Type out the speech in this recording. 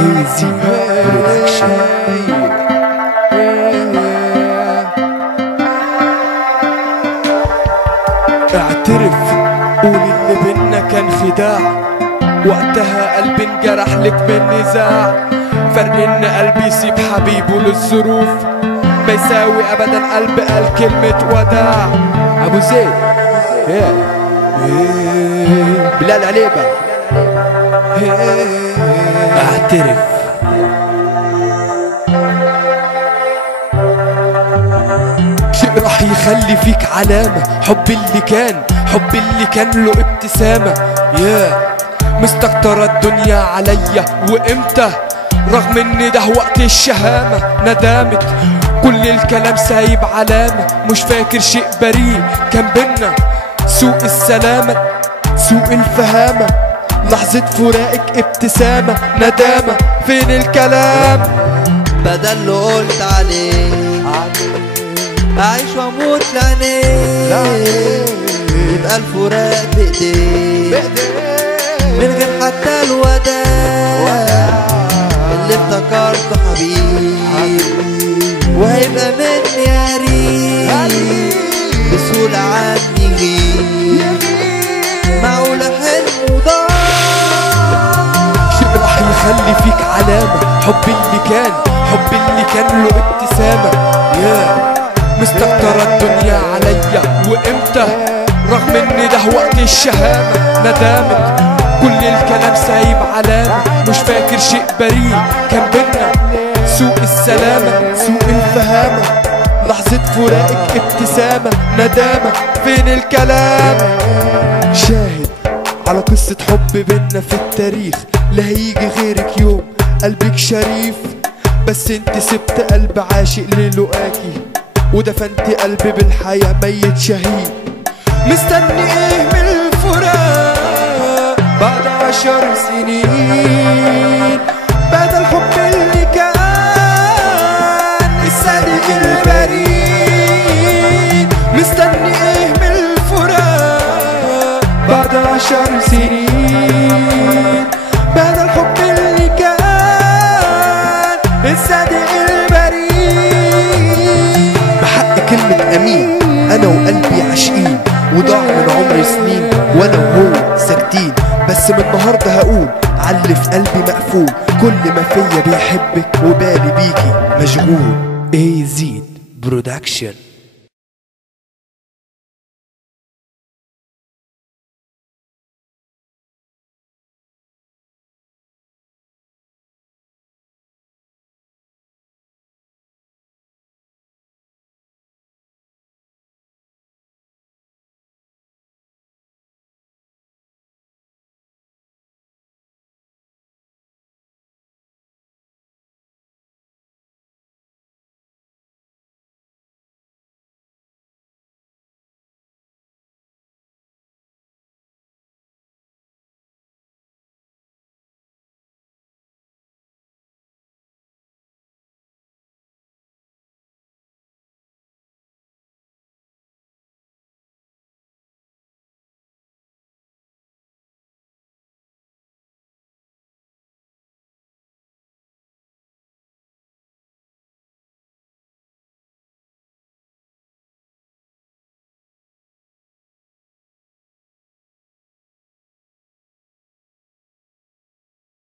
AZ Production. اعترف، قول اللي بينا كان خداع، وقتها قلبي انجرح لك بالنزاع. فرق ان قلبي يسيب حبيبه للظروف ما يساوي ابدا قلب قال كلمة وداع. ابو زيد بلال عليبة اعترف. شيء راح يخلي فيك علامة، حب اللي كان له ابتسامة. مستكترة الدنيا عليا وامتى، رغم ان ده وقت الشهامة. ندامت كل الكلام سايب علامة، مش فاكر شيء بريء كان بينا. سوء السلامة سوء الفهامة، لحظة فراقك ابتسامة. ندامة فين الكلام، بدل اللي قلت عليه أعيش وأموت لعينيه. يبقى الفراق بإيديه من غير حتى الوداع. اللي افتكرته حبيب وهيبقى مني قريب بسهولة عني غيب. معقولة حلم وضاع. شيء راح يخلي فيك علامة، حب اللي كان له ابتسامة. مستكترة الدنيا عليا وامتى، رغم ان ده وقت الشهامة. ندامت كل الكلام سايب علامة، مش فاكر شيء بريء كان بينا. سوء السلامة سوء الفهامة، لحظة فراقك ابتسامة. ندامة فين الكلام، شاهد على قصة حب بينا في التاريخ. لا هيجي غيرك يوم قلبك شريف، بس انت سبت قلب عاشق للقاكي ودفنت قلبي بالحياة ميت شهيد. مستني ايه من الفراق بعد 10 سنين، بعد الحب اللي كان الصادق البريء. مستني ايه من الفراق بعد 10 سنين، بعد الحب اللي كان الصادق البريء. بحق كلمة أمين أنا وقلبي عاشقين، وضاع من عمري سنين وأنا وهو ساكتين. بس من النهاردة هقول علي في قلبي مقفول، كل ما فيا بيحبك وبالي بيكي مشغول. AZ Production.